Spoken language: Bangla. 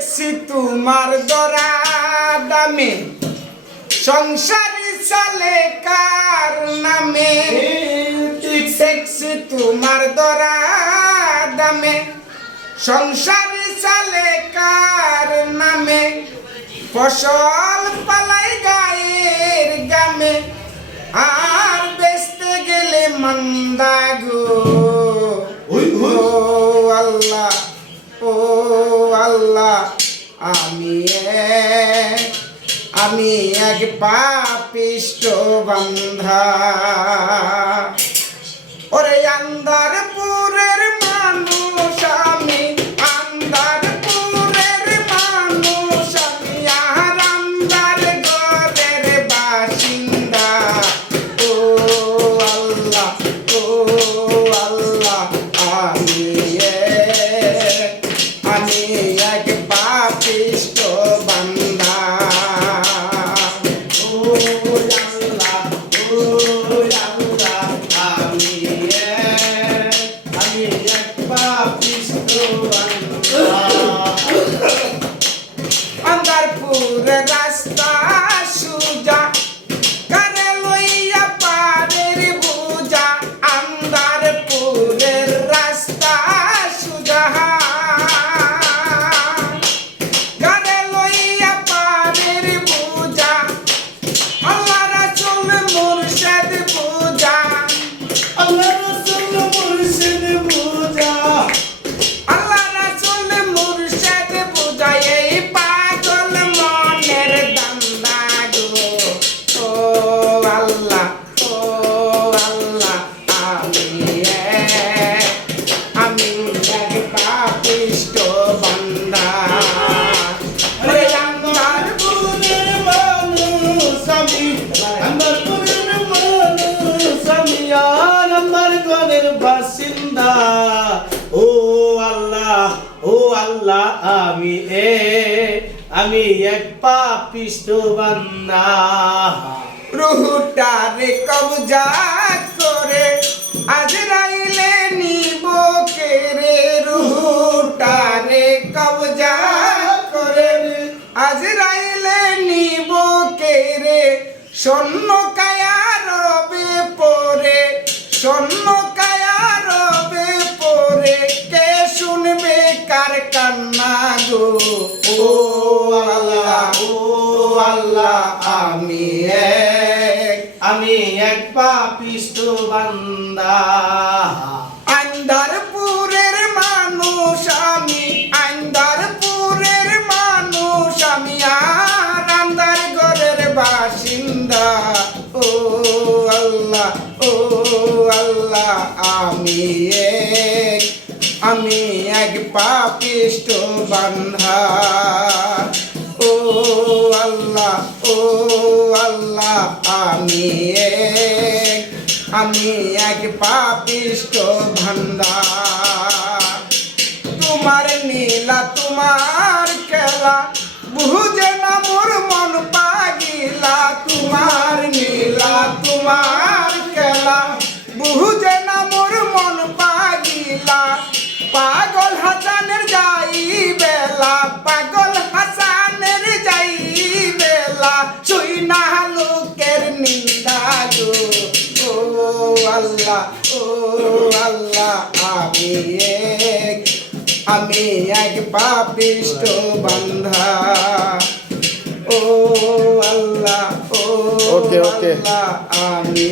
দেখছি তোমার দরা দামে, সংসারী চলে কার নামে। দেখছি তোমার দরা দামে, সংসারী চলে কার নামে। ফসল পালাই গায়ের গামে, আর বেচতে গেলে মান্দা গো। ও আল্লাহ, ও আল্লাহ, আমি এক পাপিষ্ঠ বান্ধা। ওরে আন্দারপুরের মানুষ আমি, আন্দারপুরের মানুষ আমি, আর আন্দার ঘরের বাসিন্দা। ও আল্লাহ, ও আল্লাহ, আমি এক পাপিষ্ঠ বান্দা। ও আল্লাহ, ও আল্লাহ, আমি এক পাপিষ্ঠ বান্দা। আন্দারপুরের রাস্তা সুজা, কারে লইয়া পারের বুজা। আন্দারপুরের রাস্তা সুজা, কারে লইয়া পারের বুজা। আল্লাহ রাসূল মুর্শিদ বুজা, আল্লাহ রাসূল মুর্শিদ বুজা, আল্লাহ রাসূল মুর্শিদ বুজা। এই পাগল মনের দান্দা গো। ও আল্লাহ, ও আল্লাহ, আমি এক পাপিষ্ঠ বান্দা। ওরে আন্দারপুরের মানুষ আমি, আন্দারপুরের মানুষ আমি, আর আমার ঘরের বাসিন্দা। ও আল্লাহ, ও আল্লাহ, আমি এক পাপিষ্ঠ বান্দা। রুহটারে কবজা করে আজরাইলে নিব কেরে। রুহটারে কবজা করে আজরাইলে নিব কেরে। স্বর্ণ কায়া রবে পরে, স্বর্ণ কায়া রবে পরে। কে শুনবে কার কান্না গো। ও আল্লাহ, ও আল্লাহ, আমি এক পাপিষ্ঠ বান্দা। আন্দারপুরের মানুষ আমি, আন্দারপুরের মানুষ আমি, আর আন্দার ঘরের বাসিন্দা। ও আল্লাহ, ও আল্লাহ, আমি এক পাপিষ্ঠ বান্ধা। ও আল্লাহ, ও আল্লাহ, আমি এক পাপিষ্ঠ বান্দা। তোমার নীলা তোমার খেলা, বুঝে না মোর মন পাগিলা। তোমার নীলা তোমার খেলা, বুঝে না মোর মন পাগিলা। পাগল হাসানের যাই বেলা, পাগল হাসানের যাই বেলা। শুই না লোকের নিন্দা গো। ও আল্লাহ, ও আল্লাহ, আমি এক পাপিষ্ঠ বান্ধা। ও আল্লাহ, ও আল্লাহ, আমি